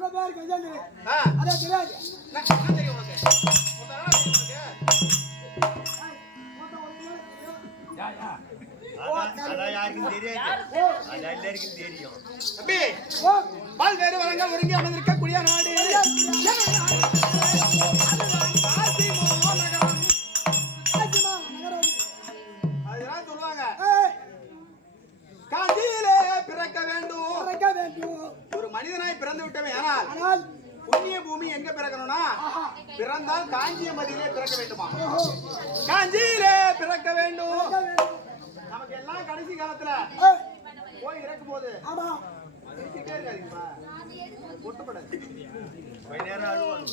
உங்க பேர் கஜேந்திர. அத தெரியாது. என்ன தெரியும் உனக்கு? அதான் யாருக்கும் தெரியாது. அதான் எல்லாருக்கும் தெரியும். தம்பி, பல்வேறு வளங்கள் ஒருங்கி அமர்ந்திருக்கக்கூடிய நாடு அதுதான் சொல்லுவாங்க. காஞ்சியிலே பிறக்க வேண்டும். ஒரு மனிதனாய் பிறந்து விட்டவன் ஆனால் புண்ணிய பூமி எங்க பிறக்கணும்னா பிறந்தால் காஞ்சியமதியிலே பிறக்க வேண்டுமா? காஞ்சியிலே பிறக்க வேண்டும். நமக்கு எல்லாம் கடைசி காலத்துல போய் இறக்கும் போது சிரிச்சுட்டே இருக்காதீங்கப்பா, ஒட்டுப்படாது. கொஞ்ச நேரம் அழுவாங்க.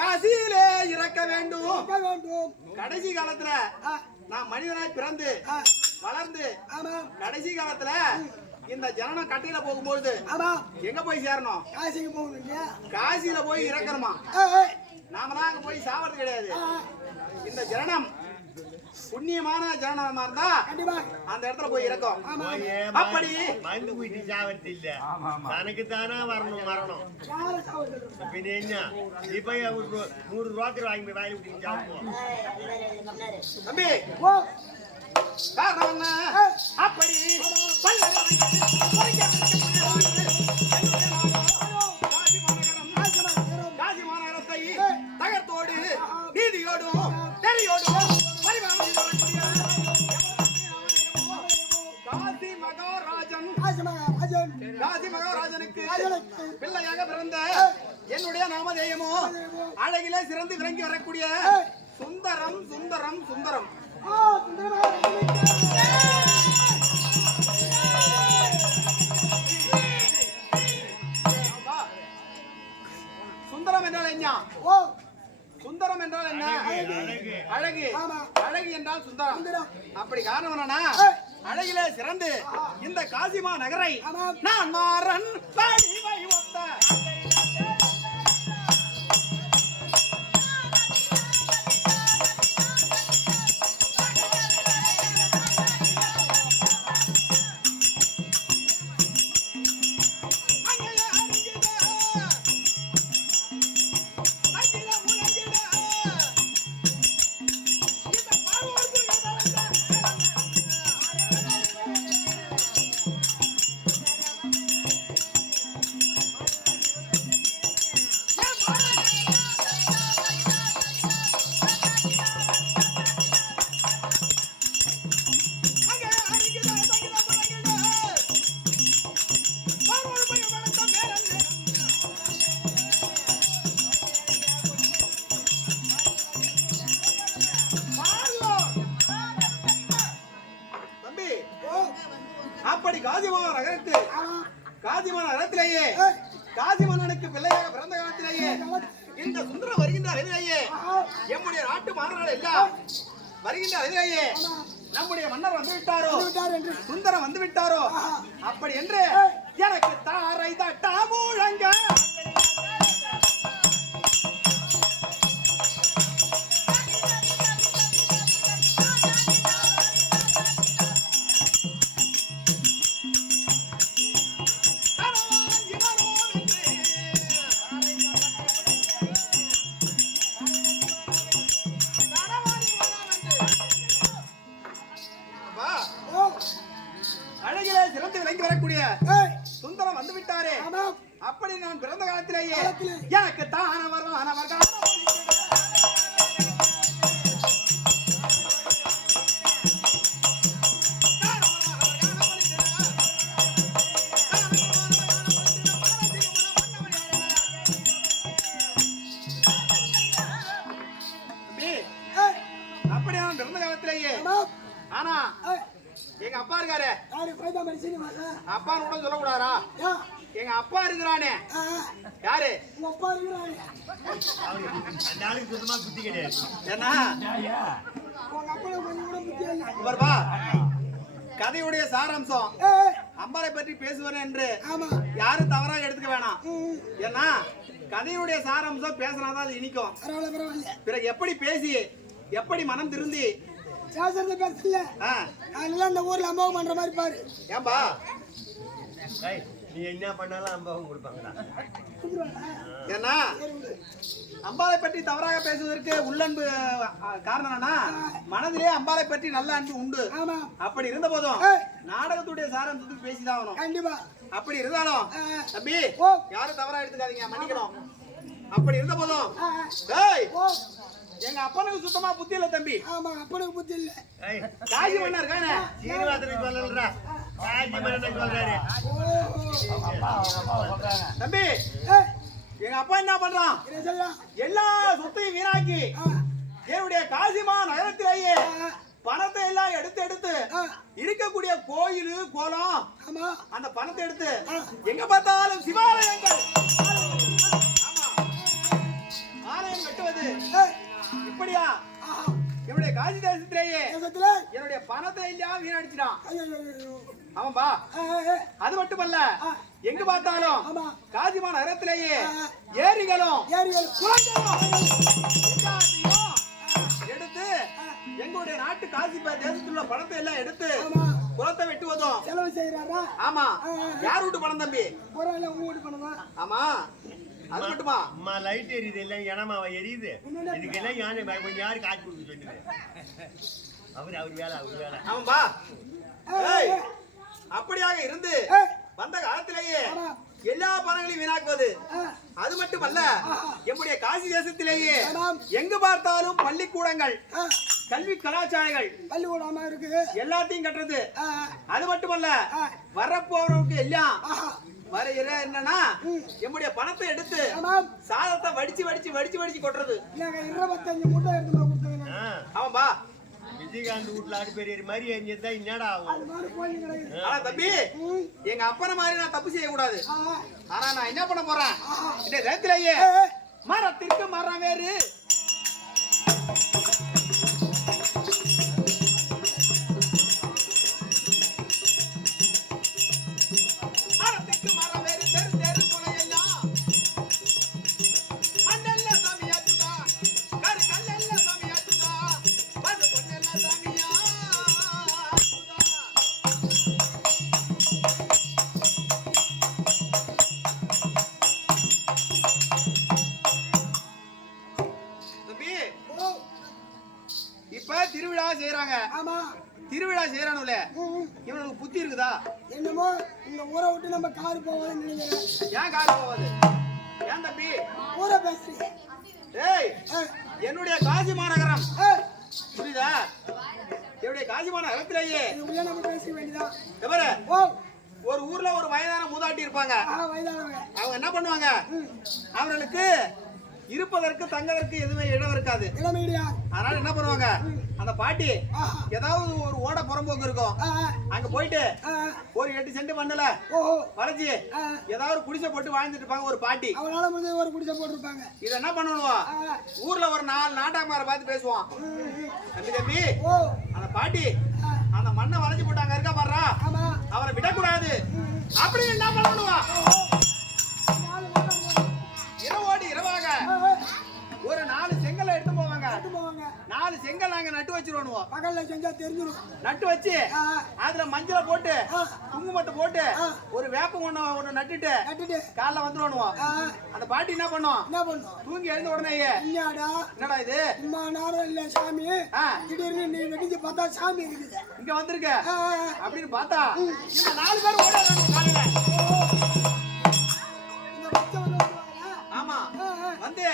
காசியிலே இறக்க வேண்டும். கடைசி காலத்துல நான் மனிதனாய் பிறந்து வளர்ந்து கடைசி காலத்துல இந்த ஜனனம் கட்டில போகும்போது எங்க போய் சேரணும்? காசியில போய் இறக்கணுமா? நாம அங்க போய் சாவது கிடையாது. இந்த ஜனனம் புண்ணியமான ஜனனமா இருந்தா அந்த இடத்துல போய் இறக்கும். அப்படி மருந்து குயிட்டு சாவறது இல்ல, தனக்கு தானா வரணும் மரணம். பின்ன என்ன இப்ப 100 ரூபாய்க்கு வாங்கி போய் வாயில விட்டு சாப்பிடுவோம். தம்பி காரணம் என்ன? அப்படி காசி மாநகரத்தை தகர்த்தோடு நீதியோடும் நெறியோடும் காசி மகாராஜனுக்கு பிள்ளையாக பிறந்த என்னுடைய நாமதேயமோ அழகிலே சிறந்து விளங்கி வரக்கூடிய சுந்தரம் சுந்தரம் சுந்தரம். சுந்தரம் என்றால் என்ன? சுந்தரம் என்றால் என்ன? அழகு. அழகு என்றால் சுந்தரம். அப்படி காரணம் என்னன்னா அழகிலே சிறந்து இந்த காசிமா நகரை நான் மாறன் பாடிவை ஒத்த அப்படி காசிமா நகரத்திலேயே காசி மன்னனுக்கு பிள்ளையாக பிறந்த காலத்திலேயே இந்த சுந்தரம் வருகின்ற அளவிலேயே எம்முடைய நாட்டு மாணவர்கள் எல்லாம் வருகின்ற அளவிலேயே நம்முடைய மன்னர் வந்து விட்டாரோ, சுந்தரம் வந்து விட்டாரோ, அப்படி என்று எனக்கு தாரை தட்டா முழங்க அழகிலே சிறந்து விளங்கி வரக்கூடிய சுந்தரம் வந்து விட்டாரே. அப்படி நான் பிறந்த காலத்திலேயே எனக்கு தானவர் அப்படி நான் பிறந்த காலத்திலேயே ஆனா எங்க அப்பா இருக்காரு, அப்பா கூட சொல்லக்கூடாதா? எங்க அப்பா இருக்கிறானே யாரு? சுத்தமா புத்தி கிடையாது. என்ன கதையுடைய சாராம்சம் அம்பாரை பற்றி பேசுவேன் என்று யாரும் தவறாக எடுத்துக்க வேணாம். ஏன்னா கதையுடைய சாராம்சம் பேசினாதான் அது இனிக்கும். பிறகு எப்படி பேசி எப்படி மனம் திருந்தி பேசல இந்த ஊர்ல அம்மாவும் பண்ற மாதிரி பாரு. ஏன்பா ஏய், நீ என்ன பண்ணாலும் அம்பாவும் கொடுப்பாங்கடா. ஏன்னா அம்பாளை பற்றி தவறாக பேசுவதற்கு உள்ளன்பு காரணம் என்னன்னா மனதிலே அம்பாளை பற்றி நல்ல அன்பு உண்டு. அப்படி இருந்த போதும் நாடகத்துடைய சாரத்துக்கு பேசிதான் ஆகணும். கண்டிப்பா அப்படி இருந்தாலும் தம்பி யாரும் தவறா எடுத்துக்காதீங்க, மன்னிக்கணும். அப்படி இருந்த போதும் டேய் எங்க அப்பனுக்கு சுத்தமா புத்தி இல்ல தம்பி. ஆமா அப்பனுக்கு புத்தி இல்ல. ஏய், காஜி மன்னர் இருக்கானே சீனிவாசனுக்கு சொல்லலடா. காஜி மன்னனுக்கு சொல்றாரு. தம்பி எங்க அப்பா என்ன பண்றான்? எல்லா சொத்தையும் வீணாக்கி என்னுடைய காசிமா நகரத்திலேயே பணத்தை எல்லாம் எடுத்து எடுத்து இருக்கக்கூடிய கோயில் கோலம் அந்த பணத்தை எடுத்து எங்க பார்த்தாலும் சிவாலயங்கள் ஆலயம் கட்டுவது இப்படியா என்னுடைய காசி தேசத்திலேயே என்னுடைய பணத்தை எல்லாம் வீணடிச்சிடான் ஆமாம்பா. அது மட்டுமல்ல எங்க பார்த்தாலும் காசிமா நகரத்திலேயே ஏரிகளும் எடுத்து எங்களுடைய நாட்டு காசி தேசத்தில் உள்ள பணத்தை எல்லாம் எடுத்து குளத்தை வெட்டுவதும் செலவு செய்யறாரா? ஆமா. யார் வீட்டு பணம் தம்பி? உங்க வீட்டு பணம் தான். ஆமா. அது மட்டுமா? அம்மா லைட் எரியுது இல்ல எனமாவ எரியுது. இதுக்கு எல்லாம் யானை கொஞ்சம் யாரு காட்சி கொடுக்க சொல்லுது. அவர் வேலை. ஆமாம்பா. ஏய் அப்படியாக இருந்து வந்த காலத்திலேயே எல்லா பணங்களையும் வீணாக்குவது அது மட்டுமல்ல நம்முடைய காசி தேசத்திலேயே எங்கு பார்த்தாலும் பள்ளிக்கூடங்கள் கல்வி கலாச்சாரங்கள் பள்ளிக்கூடமா இருக்கு எல்லாத்தையும் கட்டுறது அது மட்டுமல்ல வரப்போறவங்களுக்கு எல்லாம் வர என்னன்னா நம்முடைய பணத்தை எடுத்து சாதத்தை வடிச்சு கொட்டுறது. 25 மூட்டை எடுத்து கொடுத்தாங்க. ஆமாம்பா. விஜயகாந்த் வீட்டுல ஆடு பெரிய மாதிரி எரிஞ்சதா என்னடா ஆகும்? ஆனா தம்பி எங்க அப்பன மாதிரி நான் தப்பு செய்ய கூடாது. ஆனா நான் என்ன பண்ண போறேன் இந்த நேரத்திலேயே மரத்திற்கு மரம் வேறு திருவிழா செய்யறாங்க. திருவிழா செய்யறானுல இவனுக்கு புத்தி இருக்குதா? என்னமோ இந்த ஊரை விட்டு நம்ம கார் போவாதுன்னு நினைக்கிறேன். ஏன் கார் போவாது? ஏன் தம்பி ஊரை பேசுறீங்க? ஏய் என்னுடைய காசி மாநகரம் புரியுதா? என்னுடைய காசி மாநகரத்திலேயே நம்ம பேச வேண்டியதான். ஒரு ஊர்ல ஒரு வயதான மூதாட்டி இருப்பாங்க. அவங்க என்ன பண்ணுவாங்க? அவர்களுக்கு இருப்பதற்கு தங்கதற்கு எதுவுமே இடம் இருக்காது. அதனால என்ன பண்ணுவாங்க? அந்த பாட்டி ஏதாவது ஒரு ஓட புறம்போக்கு இருக்கும், அங்க போயிட்டு ஒரு 8 சென்ட் மண்ணுல வளைச்சு ஏதாவது குடிசை போட்டு வாழ்ந்துட்டு இருப்பாங்க ஒரு பாட்டி. ஒரு குடிசை போட்டுருப்பாங்க. இத என்ன பண்ணுவோம்? ஊர்ல ஒரு 4 நாட்டாமார பார்த்து பேசுவான். தம்பி அந்த பாட்டி அந்த மண்ணை வளைச்சு போட்டு அங்க இருக்கா பாடுறா, அவரை விடக்கூடாது அப்படி என்ன பண்ணுவா? இரவோடு இரவாக ஒரு 4 செங்கலை எடுத்து போவாங்க. 4 செங்கல் நாங்க நட்டு வச்சிருவோம். பகல்ல செஞ்சா தெரிஞ்சிடும். நட்டு வச்சு அதுல மஞ்சளை போட்டு குங்குமத்தை போட்டு ஒரு வேப்பம் ஒண்ணு நட்டுட்டு காலைல வந்துருவோம். அந்த பாட்டி என்ன பண்ணும்? தூங்கி எழுந்த உடனே என்னடா இது இம்மா நேரம் இல்ல சாமி, திடீர்னு நீ வெடிச்சு பார்த்தா சாமி இருக்குது இங்க வந்திருக்க அப்படின்னு பார்த்தா இந்த 4 பேர் ஓடுறாங்க காலையில. ஆமா வந்து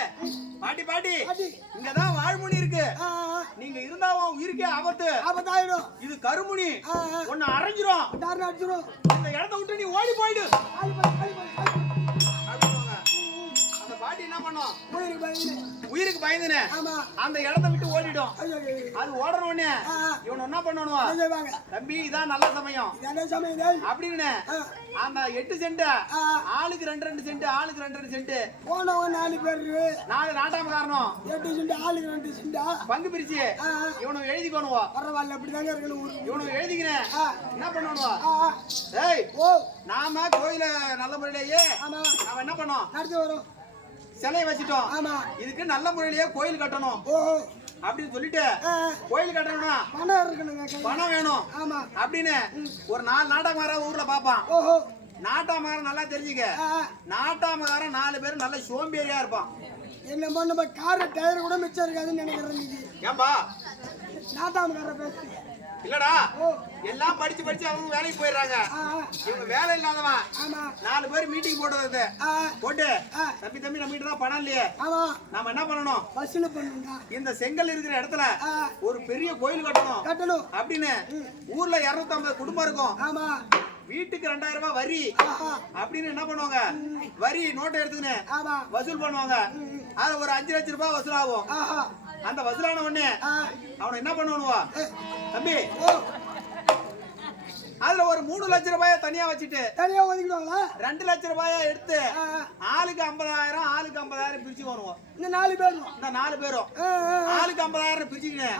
பாட்டி பாட்டி இங்கதான் வாழ்முனி இருக்கு, நீங்க இருந்தா உயிருக்கே ஆபத்தாயிடும், இது கருமுனி ஒன்னு அரைஞ்சிரும், இந்த இடத்த விட்டு நீ ஓடி போயிடு. அந்த பாட்டி என்ன பண்ணும்? உயிருக்கு பயந்துனே அந்த இடத்த விட்டு ஓடிடும். அது ஓடுற உடனே இவன் என்ன பண்ணணும்? தம்பி இதான் நல்ல சமயம் அப்படின்னு அந்த 8 சென்ட் ஆளுக்கு 2 சென்ட் ஆளுக்கு 2 சென்ட் போனவன் 4 பேரு 4 நாட்டாம காரணம் 8 சென்ட் ஆளுக்கு 2 சென்ட் பங்கு பிரிச்சு இவனும் எழுதிக்கணுவா. பரவாயில்ல அப்படிதாங்க இருக்கணும். இவனும் எழுதிக்கிறேன் என்ன பண்ணணுவா? ஏய் நாம கோயில நல்ல முறையிலேயே நாம என்ன பண்ணோம்? நடத்தி வரோம், சிலையை வச்சுட்டோம். இதுக்கு நல்ல முறையிலேயே கோயில் கட்டணும் அப்படின்னு சொல்லிட்டு கோயில் கட்டணும்னா பணம் வேணும் அப்படின்னு ஒரு 4 நாடகம் வர ஊர்ல பாப்பான். நாட்டாமகாரன் நல்லா தெரிஞ்சுக்க. நாட்டாமகாரன் 4 பேரும் நல்ல சோம்பேறியா இருப்பான். என்னமோ நம்ம கார் டயர் கூட மிச்சம் இருக்காதுன்னு நினைக்கிறேன் நீங்க. ஏன்பா நாட்டாமகார பேசு இல்லடா, எல்லாம் படிச்சு அவங்க வேலைக்கு போயிடுறாங்க. இவங்க வேலை இல்லாதவன் 4 பேர் மீட்டிங் போட்டு போட்டு தம்பி நம்ம கிட்ட தான் பணம் இல்லையே, நாம என்ன பண்ணணும், வசூல் பண்ணணும். இந்த செங்கல் இருக்கிற இடத்துல ஒரு பெரிய கோயில் கட்டணும் அப்படின்னு ஊர்ல 250 குடும்பம் இருக்கும். வீட்டுக்கு 2000 ரூபாய் வரி அப்படின்னு என்ன பண்ணுவாங்க, வரி நோட்டை எடுத்துக்கின்னு வசூல் பண்ணுவாங்க. அது ஒரு 5 லட்சம் ரூபாய் வசூல் ஆகும். அந்த வசூலான உடனே அவனை என்ன பண்ணுவா தம்பி, அதுல ஒரு 3 லட்சம் ரூபாய தனியா வச்சுட்டு ஒதுக்கிடுவாங்களா, 2 லட்சம் ரூபாய எடுத்து ஆளுக்கு 50,000 ஆளுக்கு 50,000 பிரிச்சு வருவோம். இந்த 4 பேரும் ஆளுக்கு 50,000 பிரிச்சுக்கினேன்.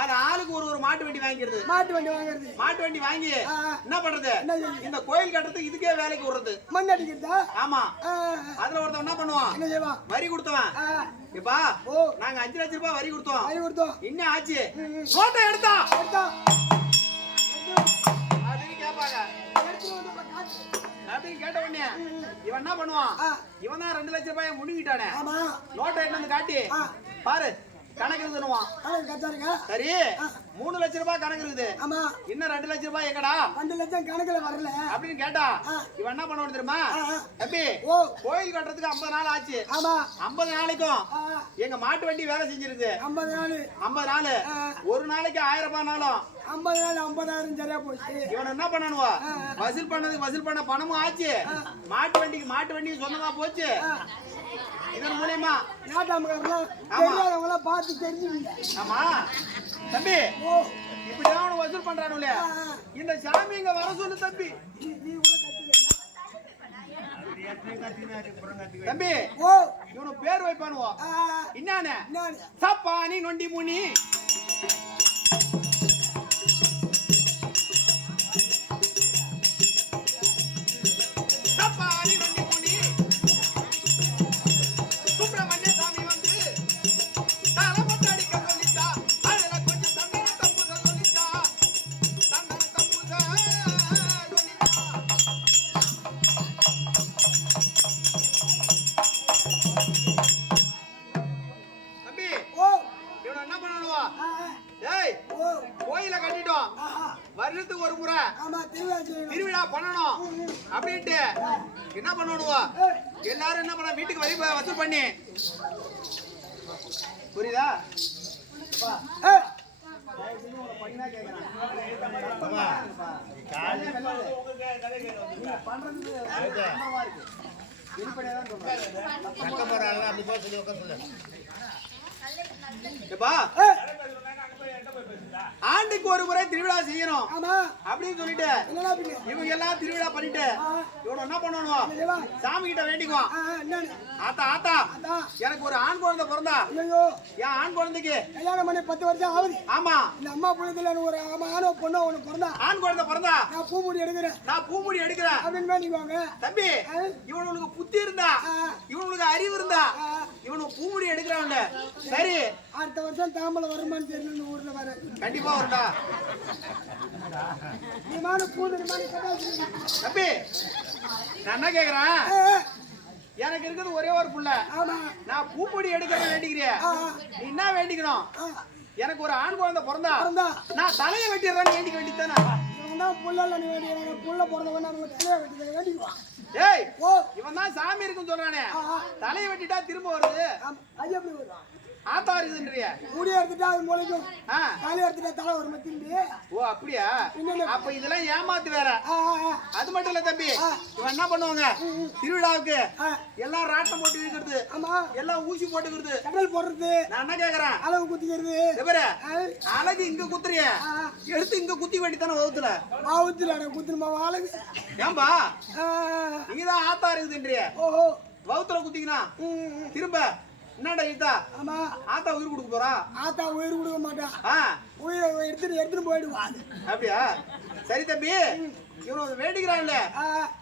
அது ஆளுக்கு ஒரு மாட்டு வண்டி வாங்கிக்கிறது. மாட்டு வண்டி வாங்கி என்ன பண்றது, இந்த கோயில் கட்டுறதுக்கு இதுக்கே வேலைக்கு விடுறது, மண் அடிக்கிறதா. ஆமா, அதுல ஒருத்தன் என்ன பண்ணுவான், வரி கொடுத்தவன், இப்பா நாங்க 5 லட்சம் ரூபாய் வரி கொடுத்தோம், என்ன ஆச்சு, நோட்டை எடுத்தா அப்படின்னு கேட்பாங்க. அப்படின்னு கேட்ட உடனே இவன் என்ன பண்ணுவான், இவன் தான் 2 லட்சம் ரூபாய் முழுங்கிட்டானே, நோட்டை எடுத்து காட்டி பாரு கணக்கு இருக்குதுன்னுவான். சரி 3 லட்சம் ரூபாய் கணக்கு இருக்குது, இன்னும் 2 லட்சம் ரூபாய் எங்கடா, 2 லட்சம் கணக்குல வரல அப்படின்னு கேட்டா இவன் என்ன பண்ணுவான் தெரியுமா, தம்பி கோயில் கட்டுறதுக்கு 50 நாள் ஆச்சு, 50 நாளைக்கும் எங்க மாட்டு வண்டி வேலை செஞ்சிருக்கு, 50 நாள் ஒரு நாளைக்கு 1000 ரூபாய் நாளும் 50 நாள் 50,000 சரியா போச்சு. இவன் என்ன பண்ணானுவா, வசூல் பண்ண பணமும் ஆச்சு, மாட்டு வண்டி சொந்தமா போச்சு. இதன் மூலியமா நாட்டாமக்காரங்க பார்த்து தெரிஞ்சுங்க. ஆமா தம்பி, இப்படிதான் வசூல் பண்றானு, இந்த சாமி இங்க வர சொல்லு தம்பி. தம்பி இவனு பேர் வைப்பானுவோ என்னன்னு, சப்பானி நொண்டி முனி, சப்பானி நொண்டி முனி, சுப்பிரமணிய சாமி வந்து தலை மொட்டை அடிக்க சொல்லிட்டா, அதுல கொஞ்சம் தண்டனை தப்புத சொல்லிட்டா, தண்டனை தப்புத சொல்லிட்டா. தம்பி இவனை என்ன பண்ணணுவா, ஏய் கோயில கட்டிட்டோம், வருஷத்துக்கு ஒரு முறை திருவிழா பண்ணணும் அப்படின்ட்டு என்ன பண்ணணுவா, எல்லாரும் என்ன பண்ண வீட்டுக்கு வரி வசூல் பண்ணி, புரியுதா, ஆண்டுக்கு ஒரு முறை திருவிழா செய்யணும் அப்படின்னு சொல்லிட்டு இவங்க எல்லாம் திருவிழா பண்ணிட்டு இவன் என்ன பண்ணணும், சாமி கிட்ட வேண்டிக்குவான், ஆத்தா ஆத்தா எனக்கு ஒரு ஆண் குழந்தை பிறந்தா, என் ஆண் குழந்தைக்கு கல்யாணம் பண்ணி 10 வருஷம் ஆகுது. ஆமா, இந்த அம்மா புள்ளத்துல ஒரு ஆணோ பொண்ணோ ஒண்ணு பிறந்தா, ஆண் குழந்தை பிறந்தா நான் பூமுடி எடுக்கிறேன் அப்படின்னு வேண்டிக்குவாங்க. தம்பி இவனுக்கு புத்தி இருந்தா, இவனுக்கு அறிவு இருந்தா, இவனுக்கு பூமுடி எடுக்கிறான்ல, சரி அடுத்த வருஷம் தாம்பலம் வருமானு தெரியல, ஊர்ல வர கண்டிப்பா வரும்டா. தம்பி நான் என்ன கேக்குறேன், எனக்கு இருக்கிறது ஒரே ஒரு புள்ள, நான் பூமுடி எடுக்கிறேன் வேண்டிக்கிறேன், நீ என்ன வேண்டிக்கணும், எனக்கு ஒரு ஆண் குழந்தை பிறந்தா நான் தலையை வெட்டிடுறேன்னு வேண்டிக்க வேண்டித்தானே. புள்ள பிறந்தவன் தலையை வெட்டி வேண்டிக்குவான். ஏய் இவன் தான் சாமி இருக்குன்னு சொல்றானே, தலையை வெட்டிட்டா திரும்ப வருது, அது எப்படி வரும், ஆத்தா இருக்குதுன்றிய, முடிய எடுத்துட்டா அது முளைக்கும், தலையை எடுத்துட்டா தலை வருமா திரும்பி. ஓ அப்படியா, அப்ப இதெல்லாம் ஏமாத்து வேற. அது மட்டும் இல்ல தம்பி, இவன் என்ன பண்ணுவாங்க, திருவிழாவுக்கு எல்லாம் ராட்டம் போட்டு இருக்கிறது, எல்லாம் ஊசி போட்டுக்கிறது, கடல் போடுறது, நான் என்ன கேக்குறேன், அளவு குத்திக்கிறது, அழகு இங்க குத்துறிய எடுத்து இங்க குத்தி வேண்டித்தானே வகுத்துல குத்துமா அழகு. ஏன்பா நீதான் ஆத்தா இருக்குதுன்றிய, வகுத்துல குத்திக்கினா திரும்ப என்னடா இதா, ஆமா ஆத்தா உயிர் கொடுக்க போறா, ஆத்தா உயிர் கொடுக்க மாட்டான், உயிரை எடுத்துட்டு போயிடுவான். அப்படியா, சரி தம்பி இவன் வேண்டிக்கிறான்ல,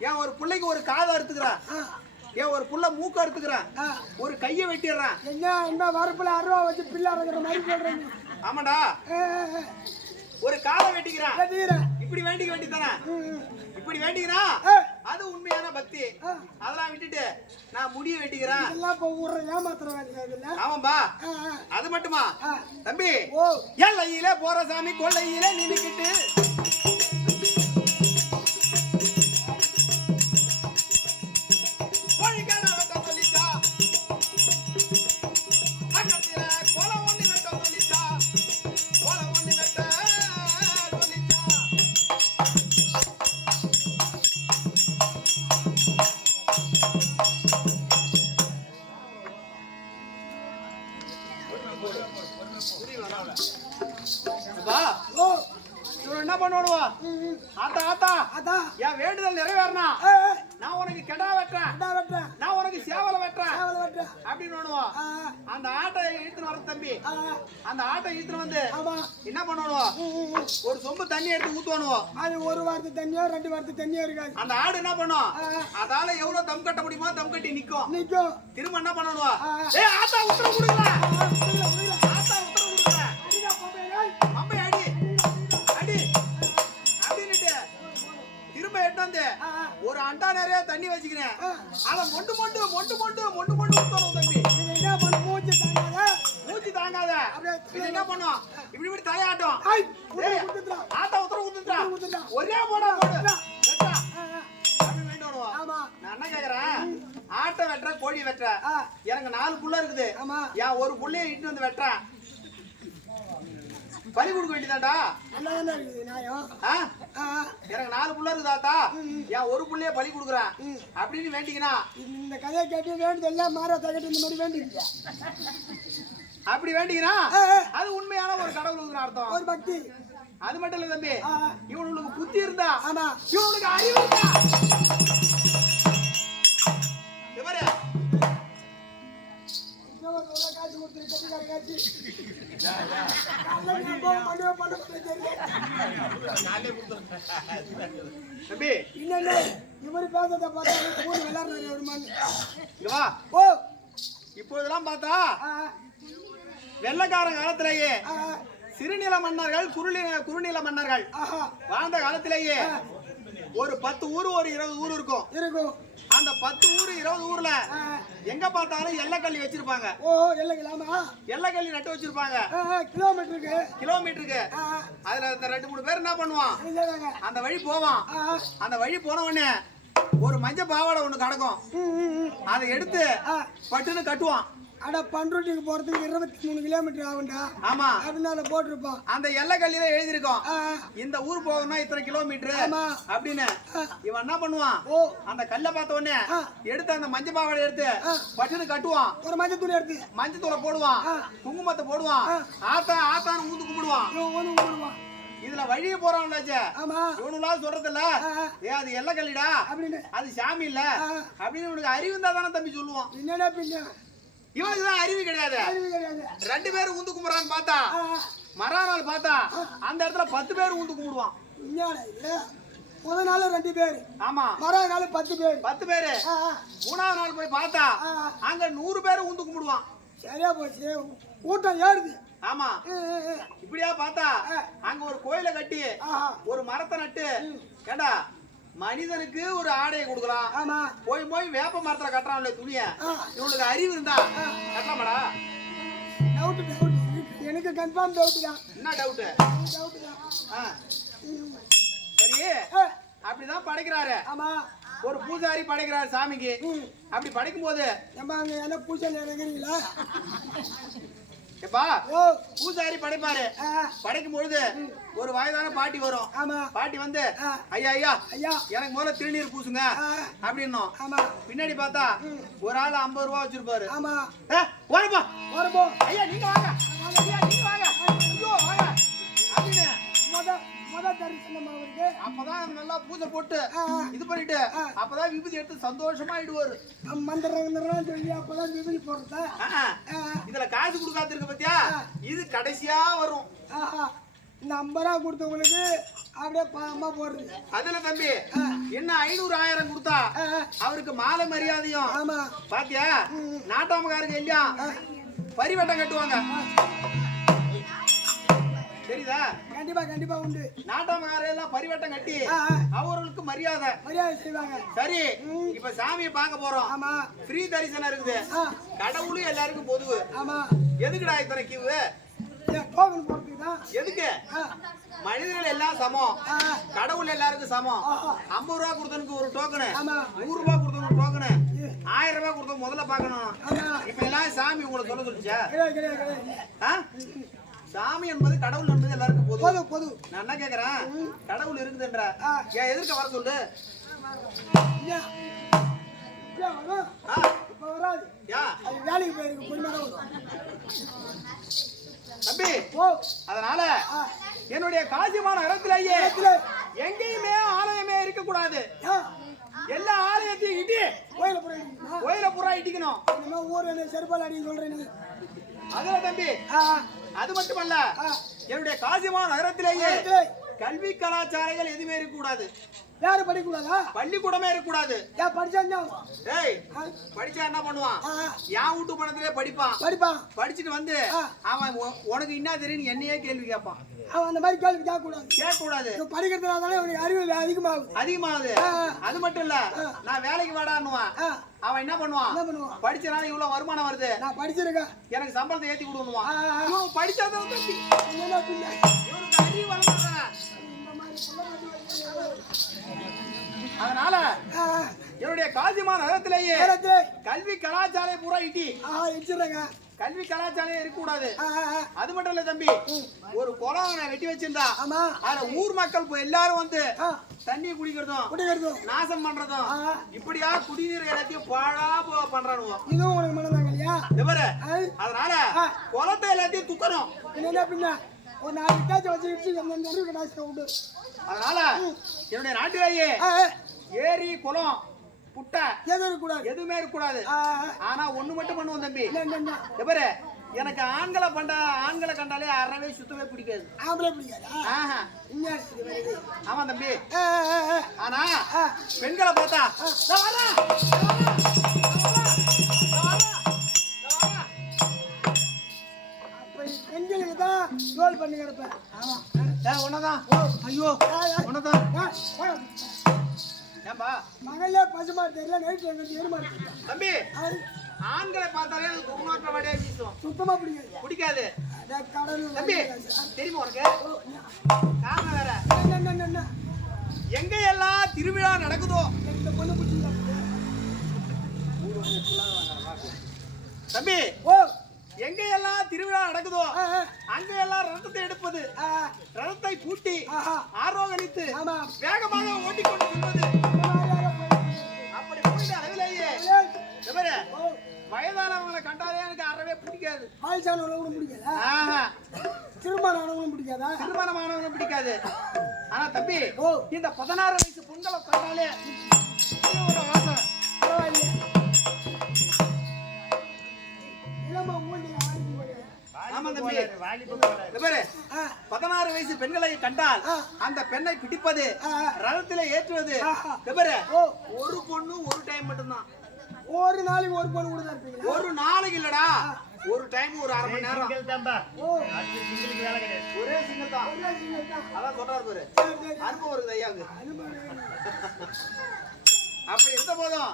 ஏன் ஒரு பிள்ளைக்கு ஒரு காதை அறுத்துக்கிறான், ஏன் ஒரு புள்ள மூக்க அறுத்துக்கிறான், ஒரு கையை வெட்டிடுறான், என்ன வரப்புல 6 ரூபா வச்சு பிள்ளை அறுக்கிற மாதிரி சொல்றேன். ஆமாடா, ஒரு காதை வெட்டிக்கிறான், இப்படி வேண்டிக்க வேண்டித்தானே, இப்படி வேண்டிக்கிறா அது உண்மை. அதெல்லாம் விட்டுட்டு நான் முடிய வெட்டிக்கிறேன். எல்லாம் இப்ப ஊர்ல ஏமாத்துற வேலையா இதுல? ஆமாம்பா. அது மட்டுமா தம்பி? ஓ எல்லையிலே போற சாமி கொள்ளையிலே நின்னுக்கிட்டு என்ன பண்ணுவா? ஆத்தா ஆத்தா அதா என் வேண்டுதல் நிறைவேறனா நான் உனக்கு கெடா வெட்டுறேன், நான் உனக்கு சேவலை வெட்டுறேன் அப்படின்னு அந்த ஆட்டை இழுத்துன்னு வர தம்பி. அந்த ஆட்டை இழுத்துன்னு வந்து என்ன பண்ணுவோம்? ஒரு சொம்பு தண்ணி எடுத்து ஊத்துவானுவோம். அது ஒரு வாரத்து தண்ணியோ 2 வாரத்து தண்ணியோ இருக்காது. அந்த ஆடு என்ன பண்ணும்? அதால எவ்வளவு தம் கட்ட முடியுமோ தம் கட்டி நிக்கும். திரும்ப என்ன பண்ணணும்? ஏய் ஆத்தா உத்தரவு கொடுக்கல, ஆத்தா உத்தரவு கொடுக்கல, அம்பை அடி அடி அப்படின்னுட்டு திரும்ப எட்டு வந்து ஒரு அண்டா நிறைய தண்ணி வச்சுக்கிறேன். அதை மொண்டு மொண்டு மொண்டு மொண்டு மொண்டு மொண்டு ஊத்தணும் தம்பி. மூச்சு தாங்காத இது என்ன பண்ணும்? இப்படி இப்படி தலையாட்டும். ஆத்தா உத்தரவு ஊத்துறா, ஒரே போடா போடு வெட்டா அப்படி வேண்டுவா. நான் என்ன கேக்குறேன்? ஆட்டை வெட்டுற, கோழி வெட்டுற, எனக்கு 4 புள்ள இருக்குது. ஏன் ஒரு புள்ளைய இட்டு வந்து வெட்டுறேன்? பலி கொடுக்க வேண்டியதாண்டா. எனக்கு 4 புள்ள இருக்குதாத்தா, ஏன் ஒரு புள்ளைய பலி கொடுக்குறேன் அப்படின்னு வேண்டிக்கினா இந்த கதையை கேட்டு வேண்டியது எல்லாம் மாற தகட்டு இந்த மாதிரி வேண்டிக்கிங்க. அப்படி வேண்டிக்கினா அது உண்மையான ஒரு கடவுளுக்கு அர்த்தம், ஒரு பக்தி. அது மட்டும் இல்ல தம்பி, இவனுக்கு புத்தி இருந்தா, ஆமா இவனுக்கு அறிவு இருந்தா, காட்சி கொடுத்து காட்சி தம்பி இன்னொன்னு இவரு பேசுறத பார்த்தா கூடி விளையாடுறாரு ஒரு மண். வா ஓ இப்போதெல்லாம் பார்த்தா வெள்ளக்காரன் காலத்திலேயே சிறுநில மன்னர்கள் குறுநில மன்னர்கள் வாழ்ந்த காலத்திலேயே ஒரு 10 ஊர் ஒரு 20 ஊர் இருக்கும். அந்த 10 ஊர் 20 ஊர்ல எங்க பார்த்தாலும் எல்லைக்கல்லி வச்சிருப்பாங்க. ஓ எல்லைக்கல்லாமா? எல்லைக்கல்லி நட்டு வச்சிருப்பாங்க கிலோமீட்டருக்கு. அதுல இந்த 2-3 பேர் என்ன பண்ணுவான்? அந்த வழி போவான். அந்த வழி போன உடனே ஒரு மஞ்ச பாவாடை ஒண்ணு கிடக்கும். அதை எடுத்து பட்டுன்னு கட்டுவான். அட பண்ருட்டிக்கு போறதுக்கு 23 கிலோமீட்டர் ஆகும்டா. ஆமா அதனால போட்டிருப்பான். அந்த எல்லைக்கல்லில எழுதிருக்கோம் இந்த ஊர் போகணும்னா இத்தனை கிலோமீட்டர் அப்படின்னு. இவன் என்ன பண்ணுவான்? அந்த கல்லை பார்த்த உடனே எடுத்து அந்த மஞ்சள் பாவாடை எடுத்து பட்டுன்னு கட்டுவான். ஒரு மஞ்சள் தூள் எடுத்து மஞ்சள் தூளை போடுவான், குங்குமத்தை போடுவான், ஆத்தா ஆத்தான்னு ஊந்து கும்பிடுவான். இதுல வழிய போறான்லாச்சே இவனுலா சொல்றதில்ல, ஏ அது எல்லைக்கல்லிடா அப்படின்னு, அது சாமி இல்ல அப்படின்னு உனக்கு அறிவு இருந்தா தானே தம்பி சொல்லுவான். என்னடா பின்ன இவனுக்கு தான் அறிவு கிடையாது. 2 பேரும் உந்து கும்பிடுறான்னு பார்த்தா மறுநாள் பார்த்தா அந்த இடத்துல 10 பேர் உந்து கும்பிடுவான். முதல் நாள் 2 பேர், ஆமா மறுநாள் 10 பேர். 10 பேரு. 3ஆவது நாள் போய் பார்த்தா அங்க 100 பேர் உந்து கும்பிடுவான். சரியா போச்சு, கூட்டம் ஏறுது. ஆமா இப்படியா பார்த்தா அங்க ஒரு கோயிலை கட்டி ஒரு மரத்தை நட்டு, கேட்டா மனிதனுக்கு ஒரு ஆடையை கொடுக்கலாம், போய் போய் வேப்ப மரத்துல கட்டுறான் துணிய. இவனுக்கு அறிவு இருந்தா கட்டலாமாடா? எனக்கு கன்ஃபார்ம் டவுட் தான். என்ன டவுட்? சரி அப்படிதான் படைக்கிறாரு. ஆமா ஒரு பூஜாரி படைக்கிறாரு சாமிக்கு. அப்படி படைக்கும் போது என்ன பூஜை நினைக்கிறீங்களா? எப்பா பூஜாரி படைப்பாரு. படைக்கும் பொழுது ஒரு வயதான பாட்டி வரும். பாட்டி வந்து ஐயா ஐயா ஐயா எனக்கு முதல்ல திருநீர் பூசுங்க அப்படின்னும். பின்னாடி பார்த்தா ஒரு ஆள் 50 ரூபா வச்சிருப்பாரு. ஓரப்பா ஓரப்போ ஐயா நீங்க வாங்க, ஐயா நீங்க வாங்க, ஐயோ வாங்க அப்படின்னு அப்பதான் நல்லா பூஜை போட்டு இது பண்ணிட்டு அப்பதான் விபூதி எடுத்து சந்தோஷமா ஆயிடுவாரு. அப்பதான் விபூதி போடுறத இதுல காசு கொடுக்காது இருக்கு பத்தியா, இது கடைசியா வரும். இந்த 50 ரூபா கொடுத்தவங்களுக்கு அப்படியே அம்மா போடுறது. அதுல தம்பி என்ன 500 1000 கொடுத்தா அவருக்கு மாலை மரியாதையும் பாத்தியா. நாட்டாமக்காரங்க இல்லையா பரிவட்டம் கட்டுவாங்க. தெரியுதா? கண்டிப்பா கண்டிப்பா உண்டு. நாட்டாமக்காரெல்லாம் பரிவட்டம் கட்டி அவர்களுக்கு மரியாதை செய்வாங்க. சரி, இப்ப சாமியை பார்க்க போறோம். ஆமா. ஃப்ரீ தரிசனம் இருக்குது. கடவுளும் எல்லாருக்கும் பொதுவு. ஆமா. எதுக்குடா இத்தனை கியூ? டோக்கன் போட்டுதான். எதுக்கு? மனிதர்கள் எல்லாம் சமம், கடவுள் எல்லாருக்கும் சமம். 50 ரூபா கொடுத்தனுக்கு ஒரு டோக்கனு, 100 ரூபாய் கொடுத்தனுக்கு டோக்கனு, 1000 ரூபாய் கொடுத்த முதல்ல பாக்கணும். இப்ப எல்லாம் சாமி உங்களுக்கு சொல்ல சொல்லிச்சா? சாமி என்பது கடவுள் என்பது எல்லாருக்கும் பொது பொது. நான் என்ன கேக்குறேன், கடவுள் இருக்குதுன்ற ஏன் எதிர்க்க வர சொல்லு. வேலைக்கு போயிருக்கு தம்பி. அதனால என்னுடைய காசிமான இடத்திலேயே எங்கேயுமே ஆலயமே இருக்க கூடாது. எல்லா ஆலயத்தையும் இடி கோயில புறா இடிக்கணும். ஊர் செருப்பால் அடின்னு சொல்றேன் நீ. அதுல தம்பி, அது மட்டுமல்ல, என்னுடைய காசிமான நகரத்திலேயே கல்வி கலாச்சாரங்கள் எதுவுமே இருக்க கூடாது. யாரும் படிக்க கூடாதா? பள்ளிக்கூடமே இருக்க கூடாது. ஏன் படிச்சா படிச்சா என்ன பண்ணுவான்? என் வீட்டு பணத்திலே படிப்பான். படிச்சுட்டு வந்து அவன் உனக்கு என்ன தெரியும் என்னையே கேள்வி கேட்பான். அவன் அந்த மாதிரி கேள்வி கேட்க கூடாது. படிக்கிறதுனால அவனுக்கு அறிவு அதிகமாகுது. அது மட்டும் இல்ல, நான் வேலைக்கு வாடான்னுவான். அவன் என்ன பண்ணுவான்? படிச்சனால இவ்வளவு வருமானம் வருது, நான் படிச்சிருக்கேன், எனக்கு சம்பளத்தை ஏத்தி கொடுவான். படிச்சாதான் அறிவு வளர்ந்துடுறேன். அதனால என்னுடைய காசிமா நகரத்திலேயே கல்வி கலாச்சாரம் பூரா இட்டி கல்வி கலாச்சாரம் இருக்க கூடாது. அது மட்டும் இல்ல தம்பி, ஒரு குளம் வெட்டி வச்சிருந்தா அதுல ஊர் மக்கள் எல்லாரும் வந்து தண்ணி குடிக்கிறதும் நாசம் பண்றதும் இப்படியா குடிநீர் எல்லாத்தையும் பாழா பண்றானுவோம். இதுவும் உனக்கு மனதாங்க இல்லையா? அதனால குளத்தை எல்லாத்தையும் துக்கணும். ஒரு 4 காய்ச்சி வச்சு உண்டு. அதனால என்னுடைய நாட்டிலேயே ஏரி குளம் புட்டை எதுவுமே இருக்கக்கூடாது. ஆனா ஒண்ணு மட்டும் பண்ணுவோம் தம்பி. எப்பரு எனக்கு ஆண்களை கண்டாலே அறவே சுத்தமே பிடிக்காது. ஆமா தம்பி. ஆனா பெண்களை பார்த்தா பெண்களுக்கு தான் ரோல் பண்ணி கிடப்பேன். உன்னதான். ஐயோ உன்னதான். ஏம்பா மகளே பசுமாடு தெரியல, நைட்ல எங்க எருமாடு தம்பி. ஆண்களை பார்த்தாலே எனக்கு துர்நாற்றம் வடையா வீசும். சுத்தமா பிடிக்காது. கடல் தம்பி தெரியுமா உனக்கு? காரணம் வேற. எங்க எல்லாம் திருவிழா நடக்குதோ இந்த பொண்ணு பிடிச்சிருக்கா தம்பி. எங்க எல்லாம் திருவிழா நடக்குதோ அங்க எல்லாம் ரதத்தை எடுப்பது, ரதத்தை பூட்டி ஆரோகணித்து வேகமாக ஓட்டிக்கொண்டு செல்வது. அப்படி போயிட்ட அளவிலேயே வயதானவங்களை கண்டாலே எனக்கு அறவே பிடிக்காது. வயசானவங்களும் பிடிக்காதா? திருமணமானவங்களும் பிடிக்காதா? திருமணமானவங்களும் பிடிக்காது. ஆனா தம்பி, இந்த 16 வயசு பொங்கலை கண்டாலே வாசம் பரவாயில்ல. ஆமா தம்பி. 16 வயசு பெண்களை கண்டால் அந்த பெண்ணை பிடிப்பது, ரதத்திலே ஏற்றுவது. ஒரு பொண்ணு ஒரு டைம் மட்டும்தான். ஒரு நாளைக்கு ஒரு பொண்ணு கூட இருப்பீங்க? ஒரு நாளைக்கு இல்லடா, ஒரு டைம் ஒரு அரை மணி நேரம். ஒரே சிங்கிள் தான். அதான் சொல்றாரு பாரு, அனுபவம் இருக்குது ஐயாவுக்கு. அப்படி இருந்த போதும்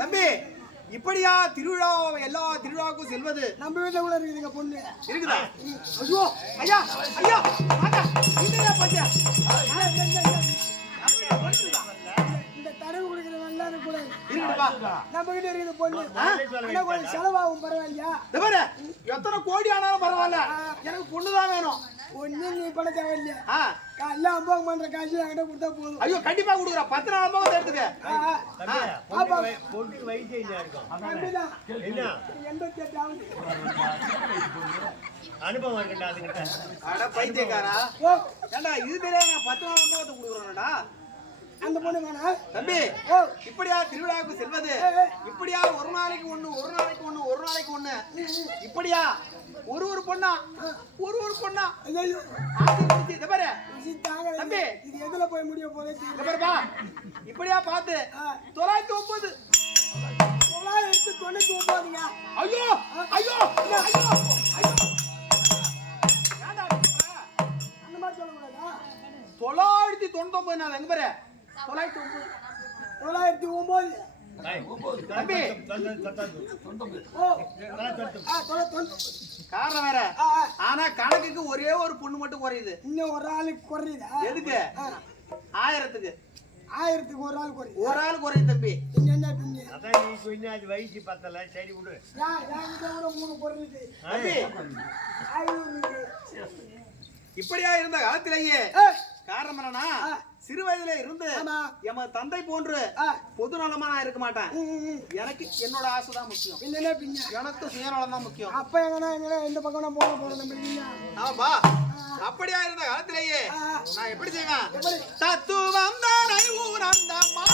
தம்பி, இப்படியா திருவிழா எல்லா திருவிழாவுக்கும் செல்வது? நம்ம வீட்டுல கூட இருக்குதுங்க பொண்ணு. இருக்குதா? ஐயோ ஐயா ஐயா பாத்தா இந்த தடவை கொடுக்குற நல்லா கூட நம்ம கிட்ட இருக்குது பொண்ணு. செலவாகும் பரவாயில்லையா? எத்தனை கோடி ஆனாலும் பரவாயில்ல, எனக்கு பொண்ணுதான் வேணும். ஒண்ணு நீ பண்ண தேவையில்லையா? காலைல அம்போகம் பண்ற காசு என்கிட்ட கொடுத்தா போதும். ஐயோ கண்டிப்பா கொடுக்குறேன். 10 நாள் அம்போகத்தை எடுத்துக்க. பொண்ணு வயசு அனுபவம் இருக்குடா அதுகிட்ட. அட பைத்தியக்காரா, ஏண்டா இது தெரியாம 10 நாள் அம்போகத்தை கொடுக்குறேன்டா. அந்த பொண்ணு வேணா தம்பி. இப்படியா திருவிழாவுக்கு செல்வது? இப்படியா ஒரு நாளைக்கு ஒண்ணு ஒரு நாளைக்கு ஒண்ணு ஒரு நாளைக்கு ஒண்ணு இப்படியா ஒரு பொண்ணா ஒரு பொண்ணா? தம்பி இது எதுல போய் முடிய போதே இப்படியா பார்த்து 909 999. ஐயோ ஐயோ ஐயோ ஐயோ 99 நாள் எங்க பாரு 909 909 தம்பி ஓ 99 காரணம் வேற ஆனா கணக்குக்கு ஒரே ஒரு பொண்ணு மட்டும் குறையுது இன்னும் ஒரு ஆளுக்கு குறையுதா எதுக்கு 1000க்கு 1000க்கு ஒரு ஆள் குறையுது ஒரு ஆள் குறையுது தம்பி நீங்க என்ன பின்னி அதான் நீ சொன்ன அது வயசு பத்தல சரி விடு யாங்கிட்ட கூட 3 குறையுது தம்பி 500 இப்படியா இருந்த காலத்திலேயே காரணம் என்னன்னா சிறு வயதுல இருந்து எம தந்தை போன்று பொது நலமா நான் இருக்க மாட்டேன் எனக்கு என்னோட ஆசை தான் முக்கியம் இல்ல பின்ன எனக்கு சுயநலம் தான் முக்கியம் அப்ப எங்கனா இந்த பக்கம் போக போறோம் ஆமா அப்படியா இருந்த காலத்திலேயே நான் எப்படி செய்வேன் தத்துவம் தானை ஊரந்தம்மா